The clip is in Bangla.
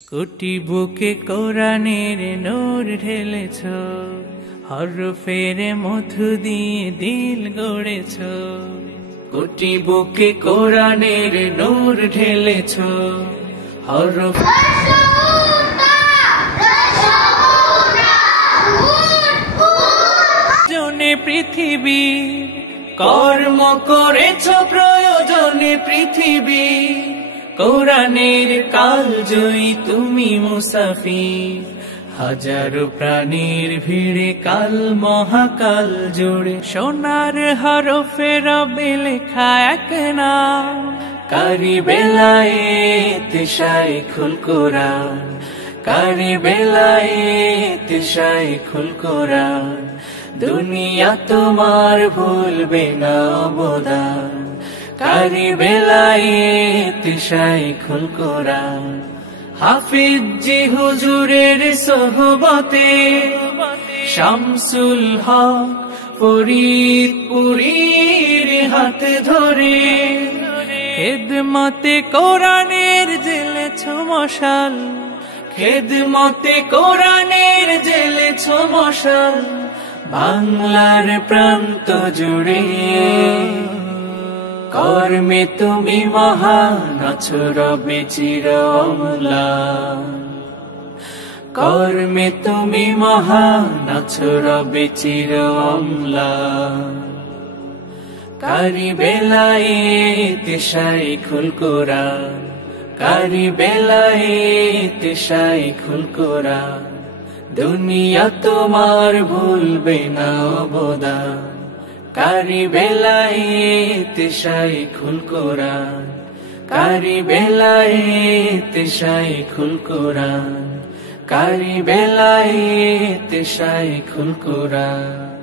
কোটি বুকে কোরআনের নূর ঢেলেছ, হরফের মধু দিয়ে দিল গড়েছ। কোটি বুকে কোরআনের নূর ঢেলেছ, হরফ জনে পৃথিবী কর্ম করেছ প্রয়োজনে পৃথিবী। কোরআনের কাল জয়ী তুমি মুসাফির, হাজারো প্রাণীর ভিড়ে কাল মহাকাল জুড়ে। সোনার হরফে রবে লেখা এক নাম, কারি বেলায়েত শাইখুল কোরআন, কারি বেলায়েত শাইখুল কোরআন। দুনিয়া তোমার ভুলবে না অবদান, কারি বেলায়েত শাইখুল কোরআন। হাফিজ জি হুজুরের সোহবতে শামসুল হক ফরিদপুরীর হাত ধরে, খেদমতে কোরআনের জ্বেলেছ মশাল, খেদমতে কোরআনের জ্বেলেছ মশাল। বাংলার প্রান্ত জুড়ে কর্মে তুমি মহান আছো রবে চির অম্লান, কর্মে তুমি মহান আছো রবে চির অম্লান। কারি বেলায়েত শাইখুল কোরআন, কারি বেলায়েত শাইখুল কোরআন। দুনিয়া তোমার ভুলবে না অবদান, কারি বেলায়েত শাইখুল কোরআন, কারি বেলায়েত শাইখুল কোরআন, কারি বেলায়েত শাইখুল কোরআন।